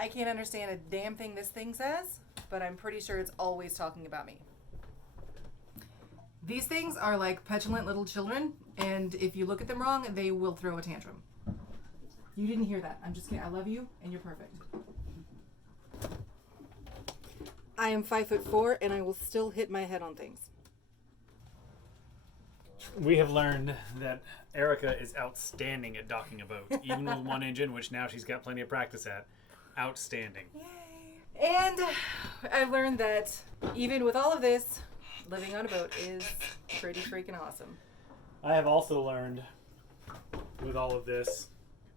I can't understand a damn thing this thing says, but I'm pretty sure it's always talking about me. These things are like petulant little children, and if you look at them wrong, they will throw a tantrum. You didn't hear that. I'm just kidding. I love you, and you're perfect. I am 5'4", and I will still hit my head on things. We have learned that Erica is outstanding at docking a boat, even with one engine, which now she's got plenty of practice at. Outstanding. Yay! And I've learned that even with all of this, living on a boat is pretty freaking awesome. I have also learned, with all of this,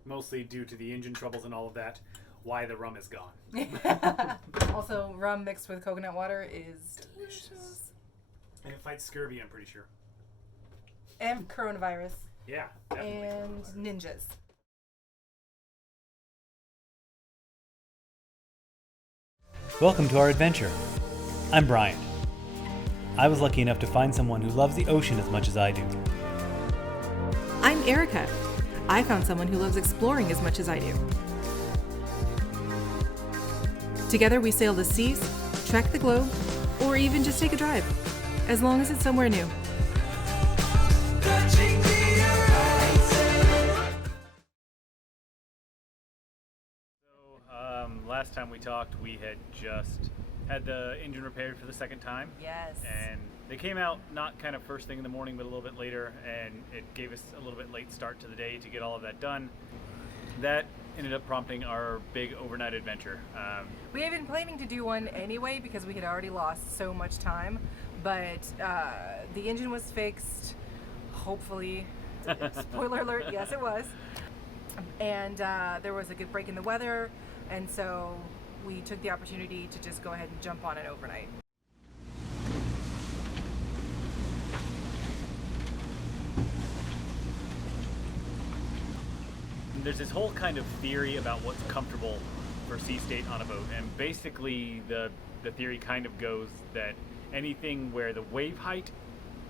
mostly due to the engine troubles and all of that, why the rum is gone. Also, rum mixed with coconut water is delicious. And it fights scurvy, I'm pretty sure. And coronavirus. Yeah, definitely. And ninjas. Welcome to our adventure. I'm Brian. I was lucky enough to find someone who loves the ocean as much as I do. I'm Erica. I found someone who loves exploring as much as I do. Together we sail the seas, trek the globe, or even just take a drive, as long as it's somewhere new. Last time we talked, we had just had the engine repaired for the second time. Yes. And they came out not kind of first thing in the morning, but a little bit later, and it gave us a little bit late start to the day to get all of that done. That ended up prompting our big overnight adventure. We had been planning to do one anyway because we had already lost so much time, but the engine was fixed, hopefully. Spoiler alert, yes it was. And there was a good break in the weather, and so we took the opportunity to just go ahead and jump on it overnight. There's this whole kind of theory about what's comfortable for sea state on a boat, and basically the theory kind of goes that anything where the wave height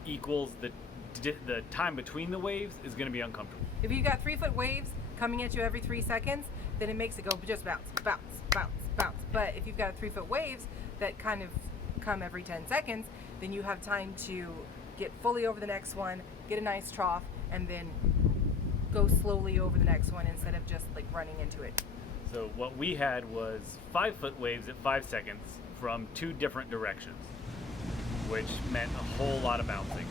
equals the time between the waves is going to be uncomfortable. If you've got 3-foot waves coming at you every 3 seconds, then it makes it go just bounce, bounce, bounce, bounce. But if you've got 3-foot waves that kind of come every 10 seconds, then you have time to get fully over the next one, get a nice trough, and then go slowly over the next one instead of just like running into it. So what we had was 5-foot waves at 5 seconds from 2 different directions, which meant a whole lot of bouncing.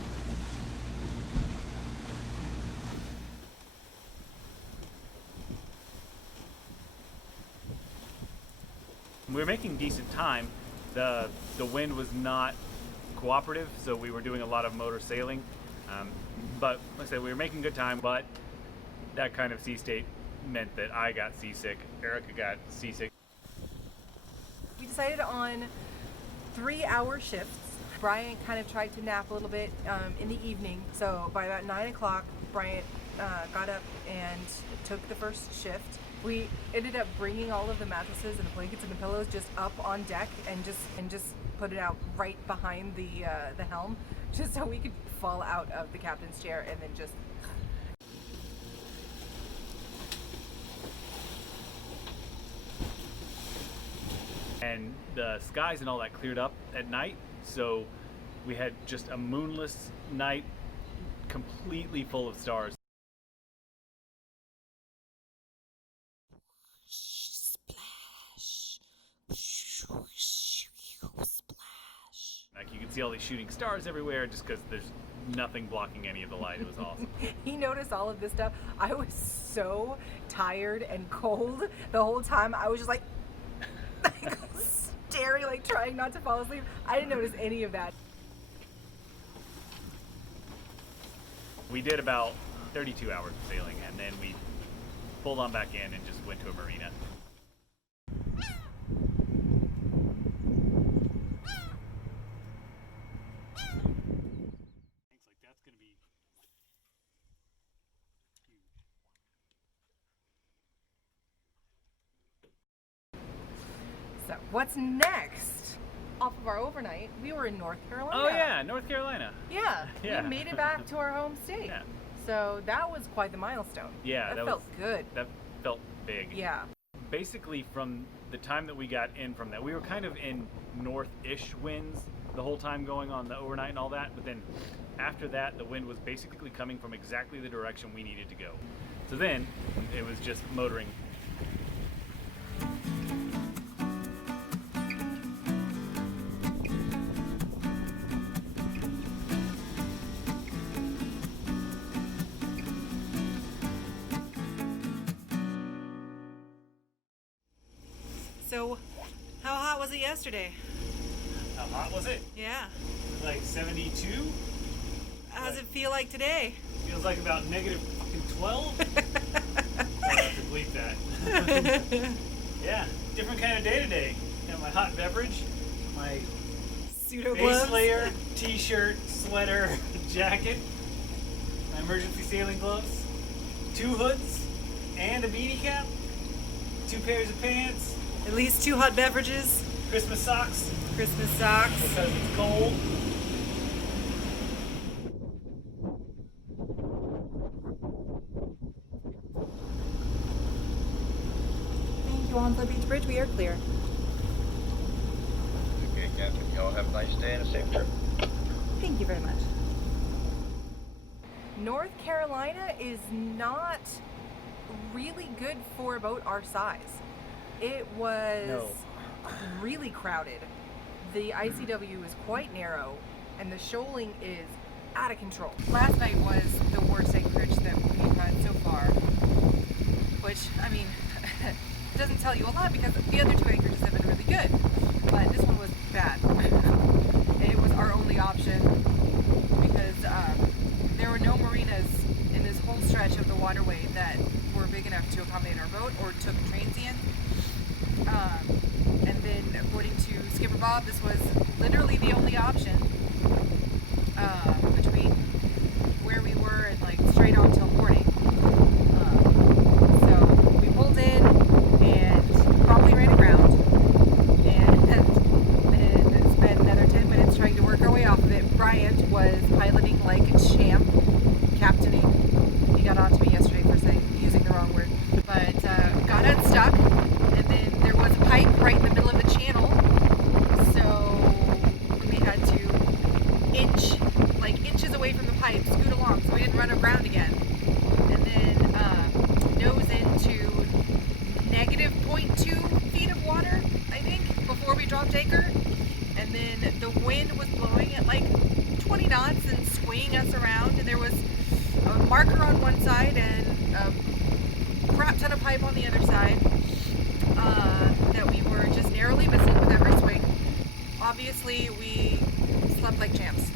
We were making decent time. The wind was not cooperative, so we were doing a lot of motor sailing. But like I said, we were making good time, but that kind of sea state meant that I got seasick, Erica got seasick. We decided on 3-hour shifts. Brian kind of tried to nap a little bit in the evening, so by about 9 o'clock, Brian got up and took the first shift. We ended up bringing all of the mattresses and the blankets and the pillows just up on deck and just put it out right behind the helm, just so we could fall out of the captain's chair and then just. And the skies and all that cleared up at night, so we had just a moonless night, completely full of stars. Like you can see all these shooting stars everywhere just because there's nothing blocking any of the light. It was awesome. He noticed all of this stuff. I was so tired and cold the whole time. I was just like staring, like trying not to fall asleep. I didn't notice any of that. We did about 32 hours of sailing, and then we pulled on back in and just went to a marina. So what's next? Off of our overnight, we were in North Carolina. Oh yeah, North Carolina. Yeah, Yeah. we made it back to our home state. Yeah. So that was quite the milestone. Yeah, that felt good. That felt big. Yeah. Basically, from the time that we got in from that, we were kind of in north-ish winds the whole time going on the overnight and all that, but then after that, the wind was basically coming from exactly the direction we needed to go. So then, it was just motoring. So, how hot was it yesterday? How hot was it? Yeah. Like 72? How does it feel like today? Feels like about negative fucking 12. I'll have to bleep that. Yeah, different kind of day today. Got my hot beverage, my Pseudo base gloves. layer, t-shirt, sweater, jacket, my emergency sailing gloves, 2 hoods, and a beanie cap, 2 pairs of pants, At least 2 hot beverages. Christmas socks Christmas socks. because it's cold. Thank you, Onslow Beach Bridge. We are clear. Okay, Captain. Y'all have a nice day and a safe trip. Thank you very much. North Carolina is not really good for a boat our size. It was really crowded. The ICW is quite narrow, and the shoaling is out of control. Last night was the worst anchorage that we've had so far, which, I mean, doesn't tell you a lot because the other 2 anchorages have been really good, but this one was bad. And it was our only option because there were no marinas in this whole stretch of the waterway that were big enough to accommodate our boat or took transient. And then, according to Skipper Bob, this was literally the only option between where we were and like straight on till morning. So we pulled in and promptly ran aground, and then spent another 10 minutes trying to work our way off of it. Bryant was piloting like a champ, captaining. He got on to me yesterday for using the wrong word, but got unstuck. And then there was a pipe right in the middle of the channel, so we had to inches away from the pipe, scoot along so we didn't run aground again. And then nose into negative 0.2 feet of water, I think, before we dropped anchor. And then the wind was blowing at like 20 knots and swinging us around, and there was a marker on one side and a crap ton of pipe on the other side. That we were just narrowly missing with every swing. Obviously, we slept like champs.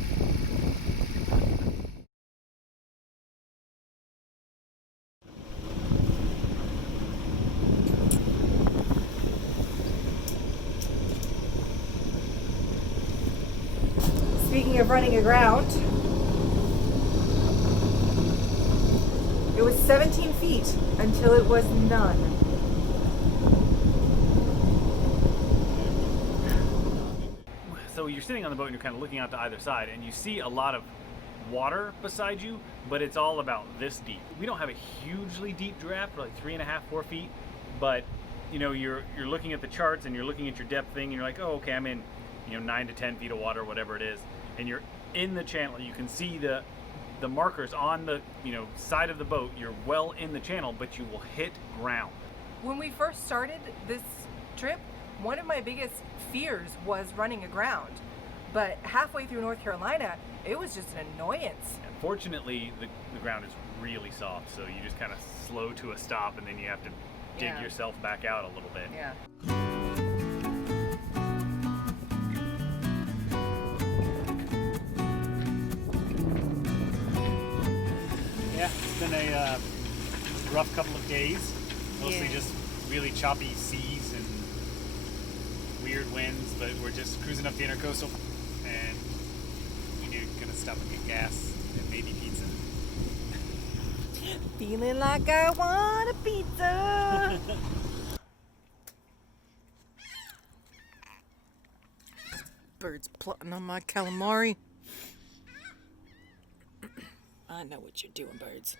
Speaking of running aground, it was 17 feet until it was none. So you're sitting on the boat and you're kind of looking out to either side, and you see a lot of water beside you, but it's all about this deep. We don't have a hugely deep draft, we're like 3.5, 4 feet, but you know, you're looking at the charts and you're looking at your depth thing, and you're like, oh, okay, I'm in 9 to 10 feet of water, whatever it is, and you're in the channel. You can see the markers on the side of the boat. You're well in the channel, but you will hit ground. When we first started this trip, one of my biggest fears was running aground, but halfway through North Carolina, it was just an annoyance. And fortunately, the ground is really soft, so you just kind of slow to a stop, and then you have to dig yourself back out a little bit. Yeah. Yeah, it's been a rough couple of days. Mostly just really choppy seas and weird winds, but we're just cruising up the intercoastal, and we're gonna stop and get gas and maybe pizza. Feeling like I want a pizza. Birds plotting on my calamari. I know what you're doing, birds.